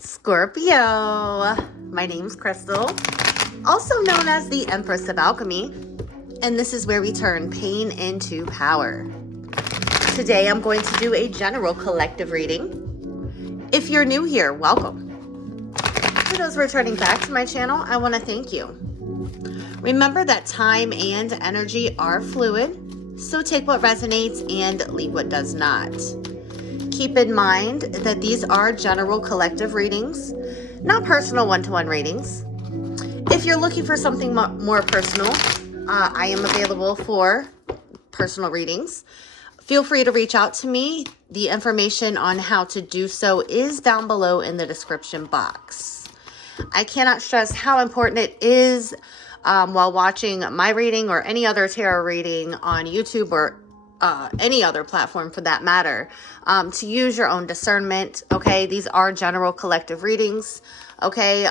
Scorpio, my name's Crystal, also known as the Empress of Alchemy, and this is where we turn pain into power. Today I'm going to do a general collective reading. If you're new here, welcome. For those returning back to my channel, I want to thank you. Remember that time and energy are fluid, so take what resonates and leave what does not. Keep in mind that these are general collective readings, not personal one-to-one readings. If you're looking for something more personal, I am available for personal readings. Feel free to reach out to me. The information on how to do so is down below in the description box. I cannot stress how important it is while watching my reading or any other tarot reading on YouTube or any other platform for that matter, to use your own discernment. Okay, these are general collective readings. Okay,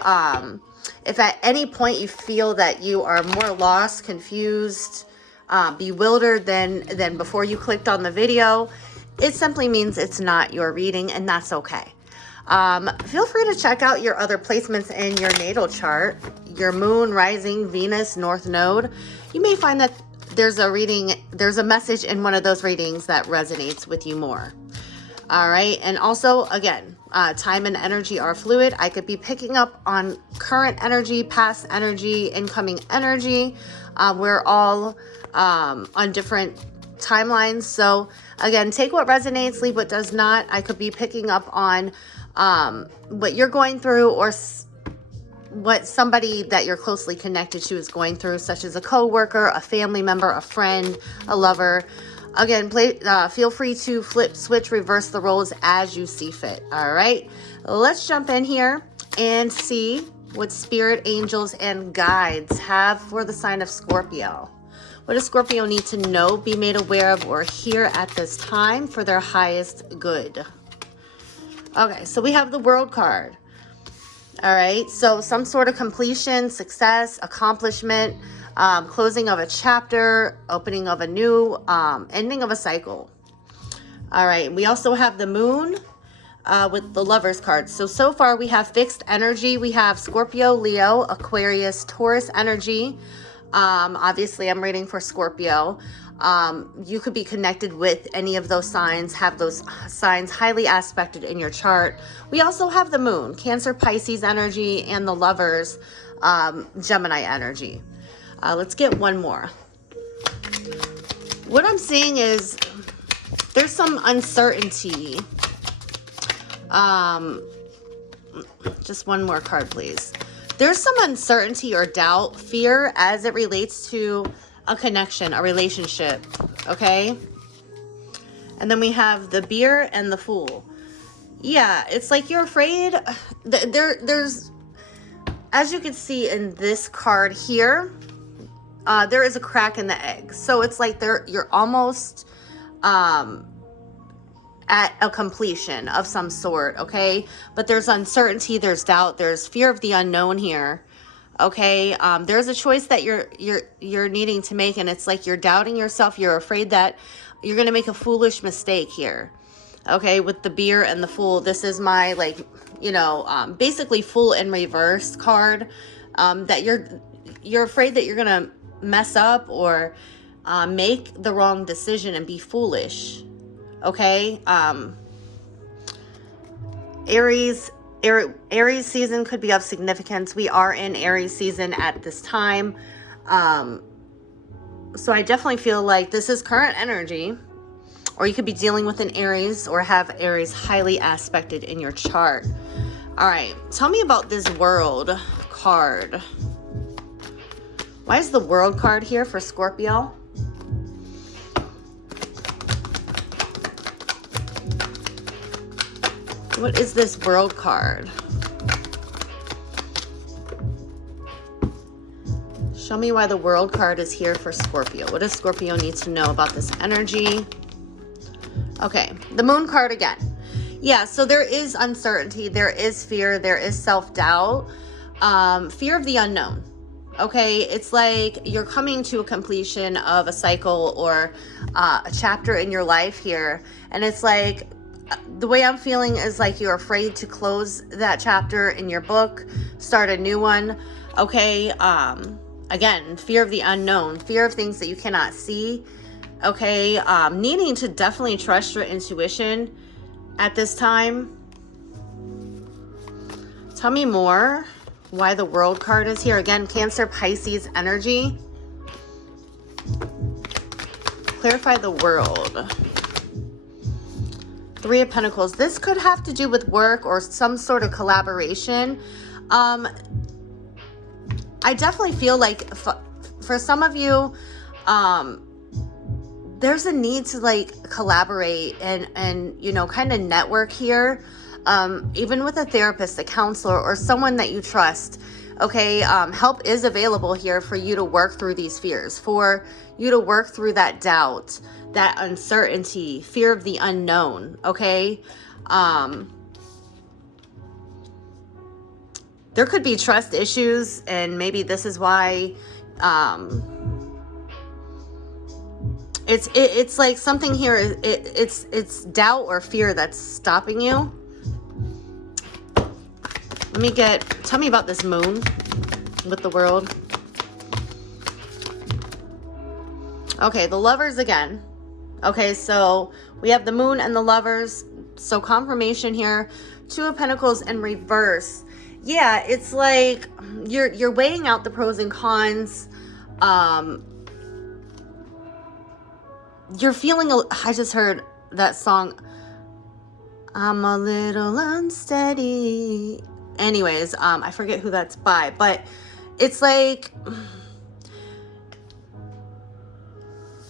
if at any point you feel that you are more lost, confused, bewildered than before you clicked on the video, it simply means it's not your reading, and that's okay. Feel free to check out your other placements in your natal chart, your moon, rising, Venus, north node. You may find that there's a message in one of those readings that resonates with you more. All right. And also, again, time and energy are fluid. I could be picking up on current energy, past energy, incoming energy. We're all on different timelines. So again, take what resonates, leave what does not. I could be picking up on what you're going through, or what somebody that you're closely connected to is going through, such as a coworker, a family member, a friend, a lover. Again, feel free to flip, switch, reverse the roles as you see fit. All right, let's jump in here and see what spirit, angels, and guides have for the sign of Scorpio. What does Scorpio need to know, be made aware of, or hear at this time for their highest good? Okay, so we have the World card. All right, so some sort of completion, success, accomplishment, closing of a chapter, opening of a new, ending of a cycle. All right, we also have the Moon with the Lovers card. So far we have fixed energy. We have Scorpio, Leo, Aquarius, Taurus energy. Obviously I'm reading for Scorpio. You could be connected with any of those signs, have those signs highly aspected in your chart. We also have the Moon, Cancer, Pisces energy, and the Lovers, Gemini energy. Let's get one more. What I'm seeing is there's some uncertainty. Just one more card, please. There's some uncertainty or doubt, fear as it relates to a connection, a relationship, okay? And then we have the Beer and the Fool. Yeah, it's like you're afraid. There's, as you can see in this card here, there is a crack in the egg. So it's like you're almost at a completion of some sort, okay? But there's uncertainty, there's doubt, there's fear of the unknown here. Okay, there's a choice that you're needing to make, and it's like you're doubting yourself. You're afraid that you're going to make a foolish mistake here. Okay, with the Beer and the Fool, this is my, like, basically Fool in reverse card. That you're afraid that you're going to mess up or make the wrong decision and be foolish. Okay, Aries season could be of significance. We are in Aries season at this time. So I definitely feel like this is current energy, or you could be dealing with an Aries or have Aries highly aspected in your chart. All right, tell me about this World card. Why is the World card here for Scorpio? What is this World card? Show me why the World card is here for Scorpio. What does Scorpio need to know about this energy? Okay, the Moon card again. Yeah, so there is uncertainty, there is fear, there is self-doubt, fear of the unknown. Okay, it's like you're coming to a completion of a cycle or a chapter in your life here, and it's like the way I'm feeling is like you're afraid to close that chapter in your book, start a new one. Okay. Again, fear of the unknown, fear of things that you cannot see. Okay. Needing to definitely trust your intuition at this time. Tell me more why the World card is here. Again, Cancer, Pisces energy. Clarify the World. Three of Pentacles. This could have to do with work or some sort of collaboration. I definitely feel like for some of you, there's a need to like collaborate and you know, kind of network here. Even with a therapist, a counselor, or someone that you trust. Okay, help is available here for you to work through these fears, for you to work through that doubt, that uncertainty, fear of the unknown. Okay, there could be trust issues, and maybe this is why it's like something here. It's doubt or fear that's stopping you. Tell me about this moon with the World. Okay, the Lovers again. Okay, so we have the Moon and the Lovers. So confirmation here. Two of Pentacles in reverse. Yeah, it's like you're weighing out the pros and cons. You're feeling, I just heard that song, I'm a little unsteady. Anyways, I forget who that's by, but it's like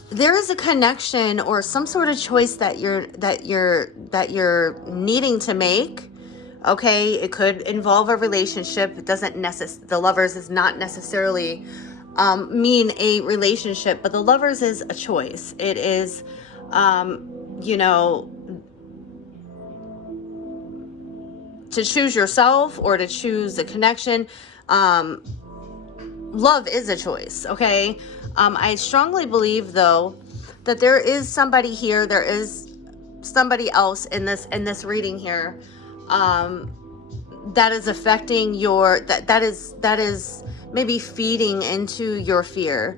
there is a connection or some sort of choice that you're needing to make. Okay, it could involve a relationship. It doesn't the Lovers is not necessarily mean a relationship, but the Lovers is a choice. It is, you know, to choose yourself or to choose a connection. Love is a choice. Okay. I strongly believe though that there is somebody here. There is somebody else in this reading here, that is affecting your, that is maybe feeding into your fear.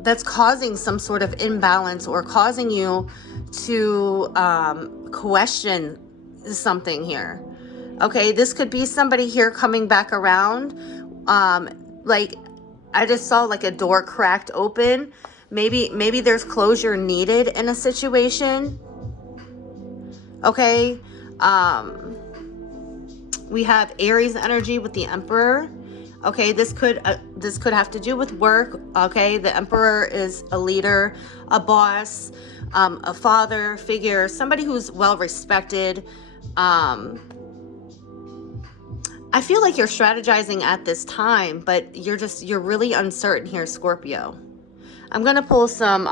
That's causing some sort of imbalance or causing you to, question something here. Okay, this could be somebody here coming back around. Like I just saw like a door cracked open. Maybe there's closure needed in a situation. Okay, we have Aries energy with the Emperor. Okay, this could have to do with work. Okay, the Emperor is a leader, a boss, a father figure, somebody who's well respected. I feel like you're strategizing at this time, but you're really uncertain here, Scorpio. I'm going to pull some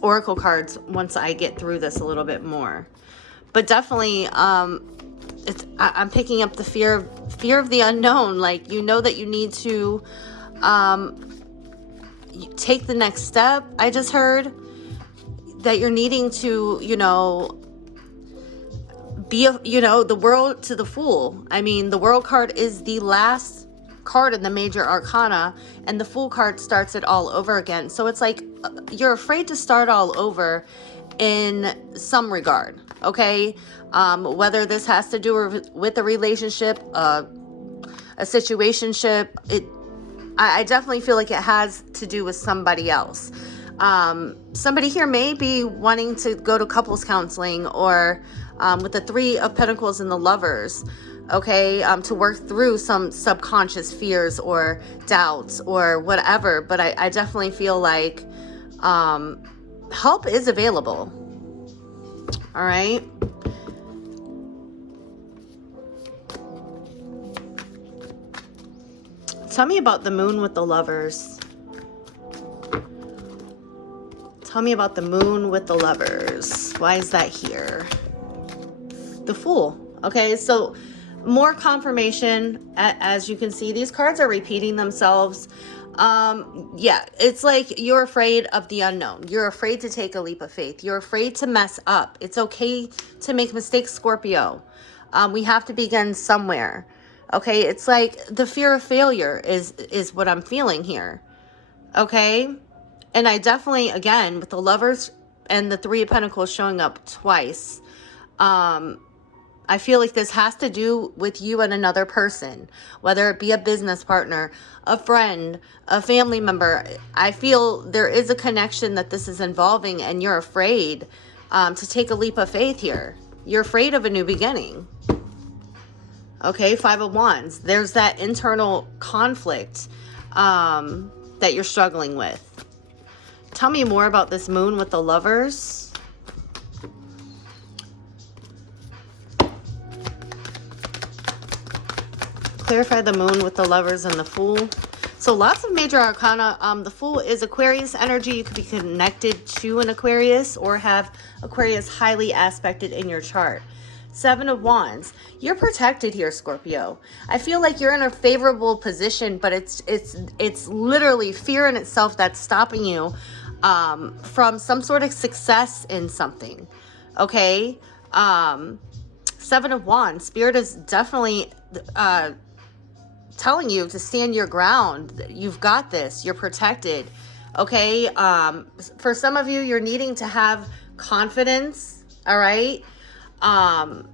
oracle cards once I get through this a little bit more. But definitely I'm picking up the fear of the unknown. Like, you know that you need to take the next step. I just heard that you're needing to, you know, be the World to the Fool. I mean, the World card is the last card in the major arcana, and the Fool card starts it all over again. So it's like you're afraid to start all over in some regard. Okay, whether this has to do with a relationship, a situationship, I definitely feel like it has to do with somebody else. Somebody here may be wanting to go to couples counseling, or with the Three of Pentacles and the Lovers, okay, to work through some subconscious fears or doubts or whatever. But I definitely feel like help is available. All right. Tell me about the Moon with the Lovers. Tell me about the Moon with the Lovers. Why is that here? The Fool. Okay, so more confirmation. As you can see, these cards are repeating themselves. Yeah, it's like you're afraid of the unknown. You're afraid to take a leap of faith. You're afraid to mess up. It's okay to make mistakes, Scorpio. We have to begin somewhere. Okay, it's like the fear of failure is what I'm feeling here. Okay, and I definitely, again, with the Lovers and the Three of Pentacles showing up twice, I feel like this has to do with you and another person, whether it be a business partner, a friend, a family member. I feel there is a connection that this is involving, and you're afraid to take a leap of faith here. You're afraid of a new beginning. Okay, Five of Wands. There's that internal conflict that you're struggling with. Tell me more about this moon with the Lovers. Clarify the moon with the Lovers and the Fool. So lots of major arcana. The Fool is Aquarius energy. You could be connected to an Aquarius or have Aquarius highly aspected in your chart. Seven of Wands. You're protected here, Scorpio. I feel like you're in a favorable position, but it's literally fear in itself that's stopping you from some sort of success in something. Okay? Seven of Wands. Spirit is definitely telling you to stand your ground. You've got this. You're protected. Okay? For some of you, you're needing to have confidence. All right?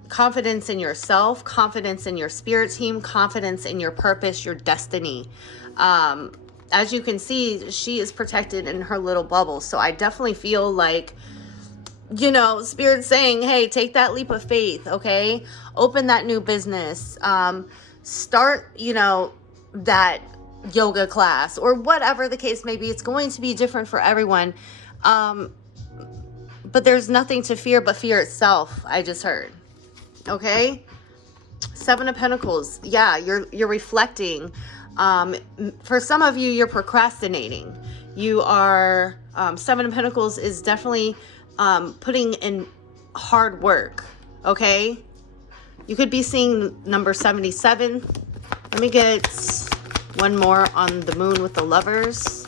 Confidence in yourself, confidence in your spirit team, confidence in your purpose, your destiny. As you can see, she is protected in her little bubble. So I definitely feel like, you know, Spirit's saying, hey, take that leap of faith, okay? Open that new business. Start, you know, that yoga class or whatever the case may be. It's going to be different for everyone. But there's nothing to fear but fear itself, I just heard. Okay? Seven of Pentacles. Yeah, you're reflecting. For some of you, you're procrastinating. You are, Seven of Pentacles is definitely putting in hard work. Okay? You could be seeing number 77. Let me get one more on the moon with the Lovers.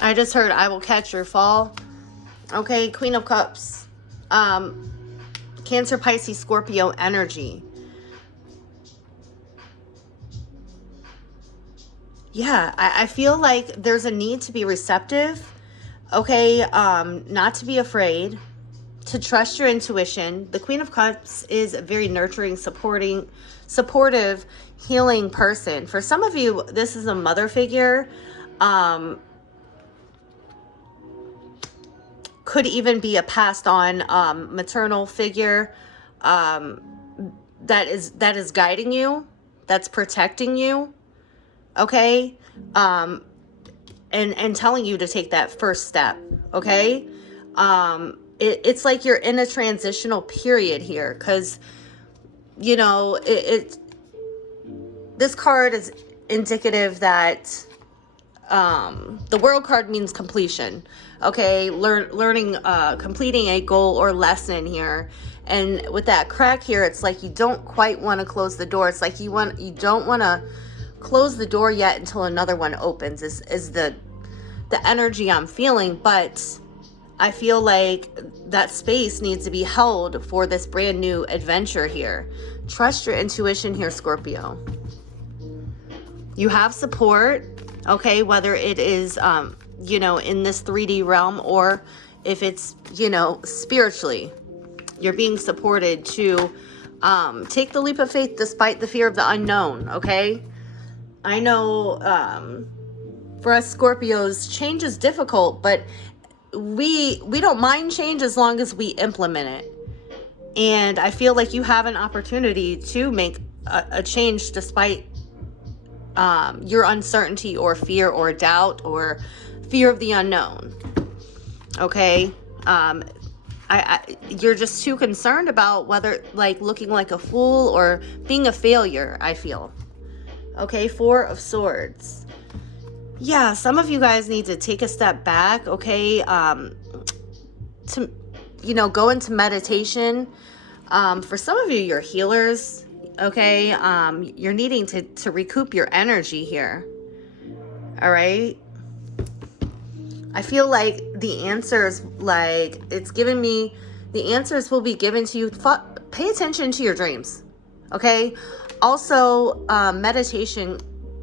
I just heard, I will catch your fall. Okay, Queen of Cups. Cancer, Pisces, Scorpio energy. Yeah, I feel like there's a need to be receptive. Okay, not to be afraid. To trust your intuition. The Queen of Cups is a very nurturing, supportive, healing person. For some of you, this is a mother figure. Could even be a passed on maternal figure that is guiding you, that's protecting you, okay, and telling you to take that first step, okay. It's like you're in a transitional period here, because, you know, this card is indicative that the World card means completion. Okay, learning, completing a goal or lesson here. And with that crack here, it's like you don't quite want to close the door. It's like you don't want to close the door yet until another one opens. Is the energy I'm feeling, but I feel like that space needs to be held for this brand new adventure here. Trust your intuition here, Scorpio. You have support. Okay, whether it is, you know, in this 3D realm or if it's, you know, spiritually, you're being supported to take the leap of faith despite the fear of the unknown, okay? I know for us Scorpios, change is difficult, but we don't mind change as long as we implement it. And I feel like you have an opportunity to make a change despite your uncertainty or fear or doubt or fear of the unknown. Okay? You're just too concerned about whether, like, looking like a fool or being a failure, I feel. Okay, Four of Swords. Yeah, some of you guys need to take a step back, okay? To, you know, go into meditation. For some of you, you're healers. Okay, you're needing to recoup your energy here. All right. I feel like the answers, like it's given me, the answers will be given to you. Pay attention to your dreams. Okay. Also, meditation,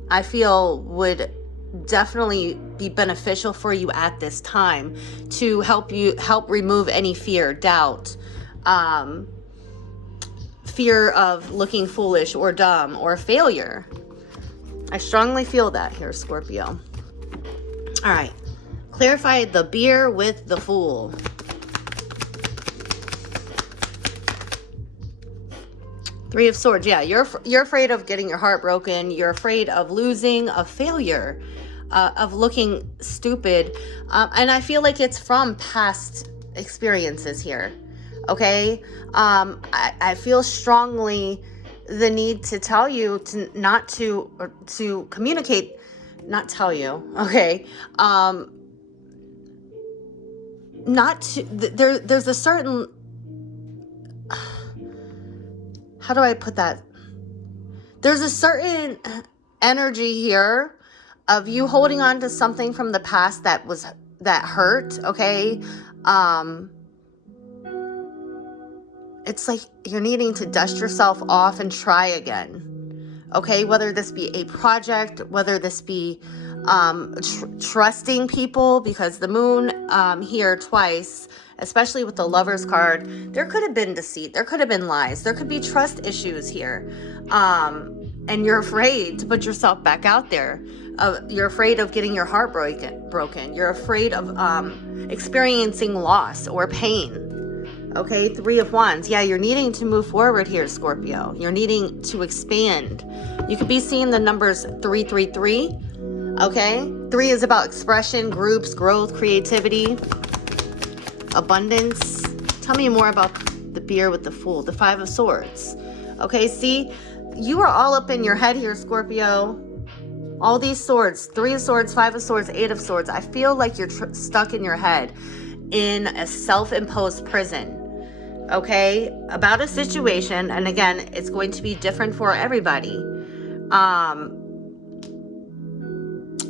I feel, would definitely be beneficial for you at this time to help remove any fear, doubt, fear of looking foolish or dumb or failure. I strongly feel that here, Scorpio. All right. Clarify the beer with the Fool. Three of Swords. Yeah, you're afraid of getting your heart broken. You're afraid of losing, of failure, of looking stupid. And I feel like it's from past experiences here. Okay? I feel strongly the need to tell you to communicate, not tell you. Okay? Not to, there's a certain, how do I put that? There's a certain energy here of you holding on to something from the past that hurt, okay? It's like you're needing to dust yourself off and try again, okay? Whether this be a project, whether this be trusting people, because the moon here twice, especially with the Lover's card, there could have been deceit, there could have been lies, there could be trust issues here, and you're afraid to put yourself back out there. You're afraid of getting your heart broken. You're afraid of experiencing loss or pain. Okay, Three of Wands. Yeah, you're needing to move forward here, Scorpio. You're needing to expand. You could be seeing the numbers 333. Okay, 3 is about expression, groups, growth, creativity, abundance. Tell me more about the beer with the Fool, the 5 of Swords. Okay, see, you are all up in your head here, Scorpio. All these swords, 3 of Swords, 5 of Swords, 8 of Swords. I feel like you're stuck in your head in a self-imposed prison. Okay, about a situation, and again, it's going to be different for everybody.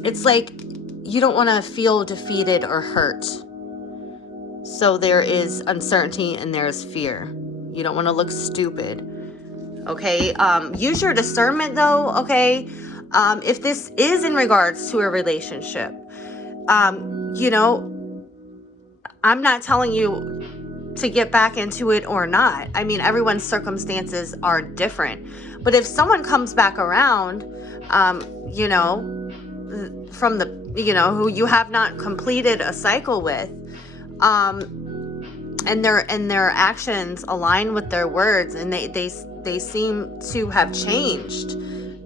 It's like you don't want to feel defeated or hurt. So there is uncertainty and there is fear. You don't want to look stupid. Okay, use your discernment though, okay? If this is in regards to a relationship, you know, I'm not telling you to get back into it or not. I mean, everyone's circumstances are different. But if someone comes back around, you know, from the, you know, who you have not completed a cycle with, and their actions align with their words, and they seem to have changed,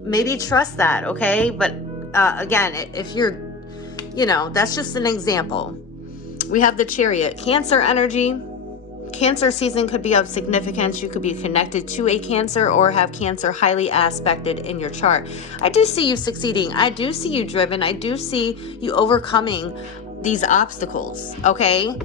maybe trust that, okay? But again, if you're, you know, that's just an example. We have the Chariot, Cancer energy. Cancer season could be of significance. You could be connected to a Cancer or have Cancer highly aspected in your chart. I do see you succeeding. I do see you driven. I do see you overcoming these obstacles, okay?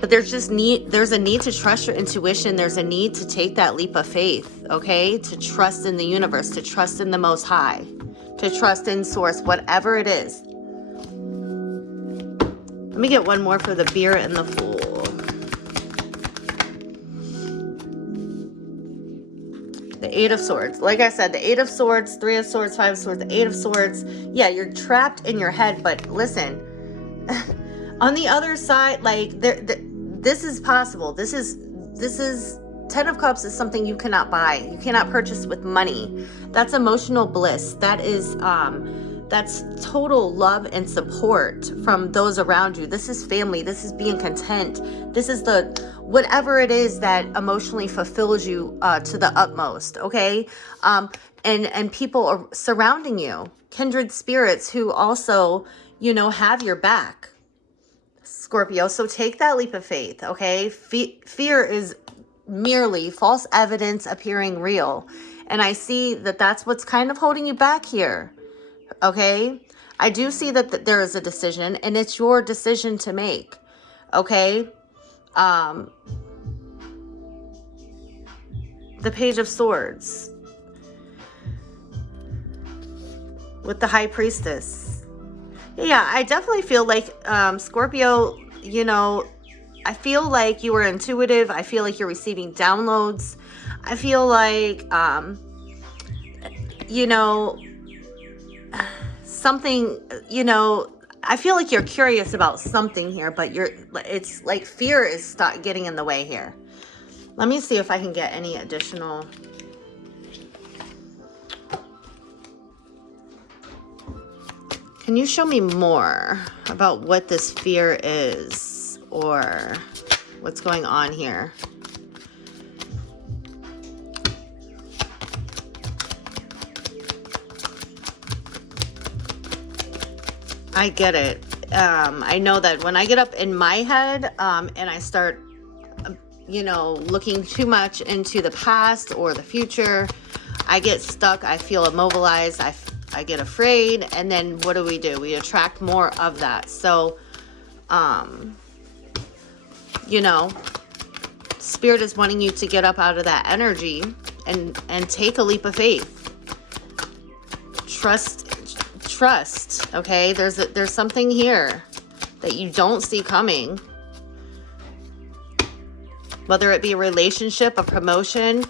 But there's a need to trust your intuition. There's a need to take that leap of faith, okay? To trust in the universe, to trust in the Most High, to trust in Source, whatever it is. Let me get one more for the Beer and the Fool. The 8 of Swords. Like I said, the 8 of Swords, 3 of Swords, 5 of Swords, the 8 of Swords. Yeah, you're trapped in your head, but listen. On the other side, like, this is possible. This is 10 of Cups is something you cannot buy. You cannot purchase with money. That's emotional bliss. That is, that's total love and support from those around you. This is family. This is being content. This is whatever it is that emotionally fulfills you to the utmost, okay? And people are surrounding you. Kindred spirits who also, you know, have your back, Scorpio. So take that leap of faith, okay? Fear is merely false evidence appearing real. And I see that that's what's kind of holding you back here. Okay, I do see that there is a decision, and it's your decision to make. Okay, the Page of Swords. with the High Priestess. Yeah, I definitely feel like Scorpio, you know, I feel like you were intuitive. I feel like you're receiving downloads. I feel like, you know, something, you know, I feel like you're curious about something here, but it's like fear is getting in the way here. Let me see if I can get any additional. Can you show me more about what this fear is or what's going on here? I get it. I know that when I get up in my head and I start, you know, looking too much into the past or the future, I get stuck. I feel immobilized. I get afraid. And then what do? We attract more of that. So, you know, Spirit is wanting you to get up out of that energy and take a leap of faith. Trust, okay? There's something here that you don't see coming. Whether it be a relationship, a promotion,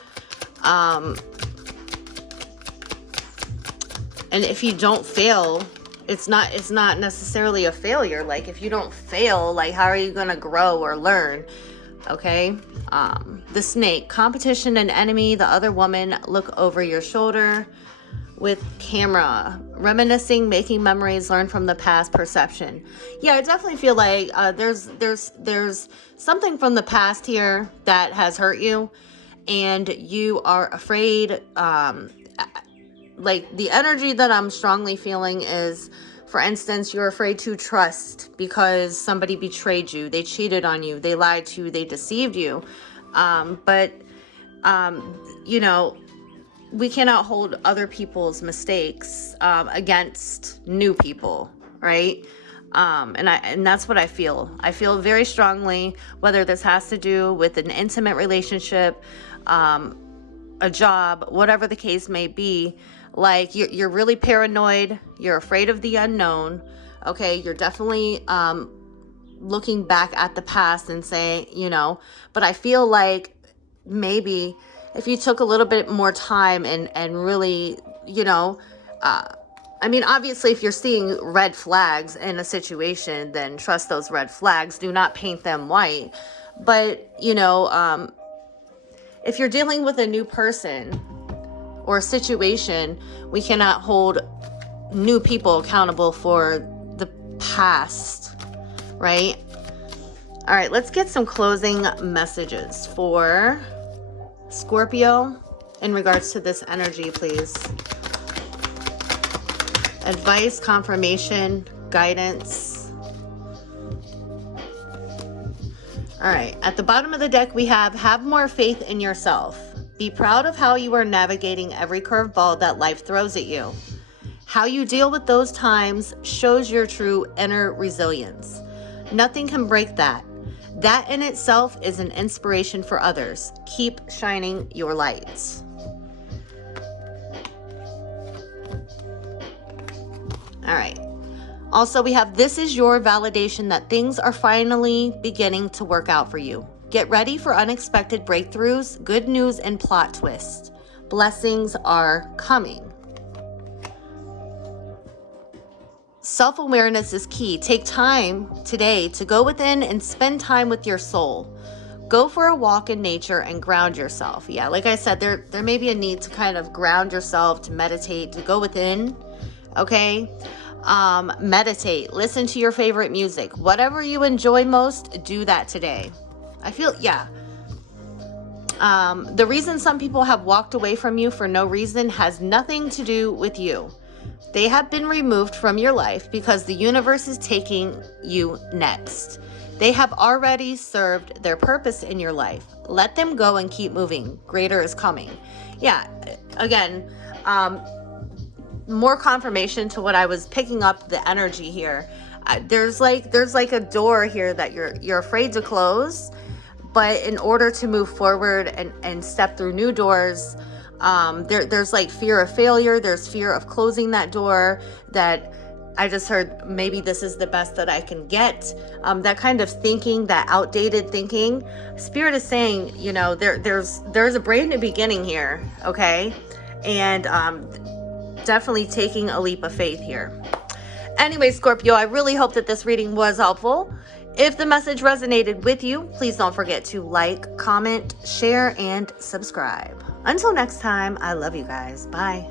and if you don't fail, it's not necessarily a failure. Like if you don't fail, like how are you gonna grow or learn? Okay. The Snake, competition and enemy, the other woman, look over your shoulder with camera, reminiscing, making memories, learn from the past, perception. Yeah, I definitely feel like there's something from the past here that has hurt you and you are afraid. Like the energy that I'm strongly feeling is, for instance, you're afraid to trust because somebody betrayed you, they cheated on you, they lied to you, they deceived you. But you know, we cannot hold other people's mistakes against new people, right? And that's what I feel. I feel very strongly, whether this has to do with an intimate relationship, a job, whatever the case may be. Like you're really paranoid. You're afraid of the unknown. Okay, you're definitely looking back at the past and saying, you know. But I feel like maybe if you took a little bit more time and really, you know, I mean, obviously, if you're seeing red flags in a situation, then trust those red flags. Do not paint them white. But, you know, if you're dealing with a new person or a situation, we cannot hold new people accountable for the past, right? All right, let's get some closing messages for Scorpio in regards to this energy, please. Advice, confirmation, guidance. All right, at the bottom of the deck we have more faith in yourself. Be proud of how you are navigating every curveball that life throws at you. How you deal with those times shows your true inner resilience. Nothing can break that. That in itself is an inspiration for others. Keep shining your lights. All right. Also, we have this is your validation that things are finally beginning to work out for you. Get ready for unexpected breakthroughs, good news, and plot twists. Blessings are coming. Self-awareness is key. Take time today to go within and spend time with your soul. Go for a walk in nature and ground yourself. Yeah, like I said, there may be a need to kind of ground yourself, to meditate, to go within, okay? Meditate, listen to your favorite music. Whatever you enjoy most, do that today. I feel, yeah. The reason some people have walked away from you for no reason has nothing to do with you. They have been removed from your life because the universe is taking you next. They have already served their purpose in your life. Let them go and keep moving. Greater is coming. Yeah, again, more confirmation to what I was picking up the energy here. There's like a door here that you're afraid to close, but in order to move forward and step through new doors, There's like fear of failure. There's fear of closing that door, that I just heard maybe this is the best that I can get. That kind of thinking, that outdated thinking. Spirit is saying, you know, there's a brand new beginning here, okay? And definitely taking a leap of faith here. Anyway, Scorpio, I really hope that this reading was helpful. If the message resonated with you, please don't forget to like, comment, share, and subscribe. Until next time, I love you guys. Bye.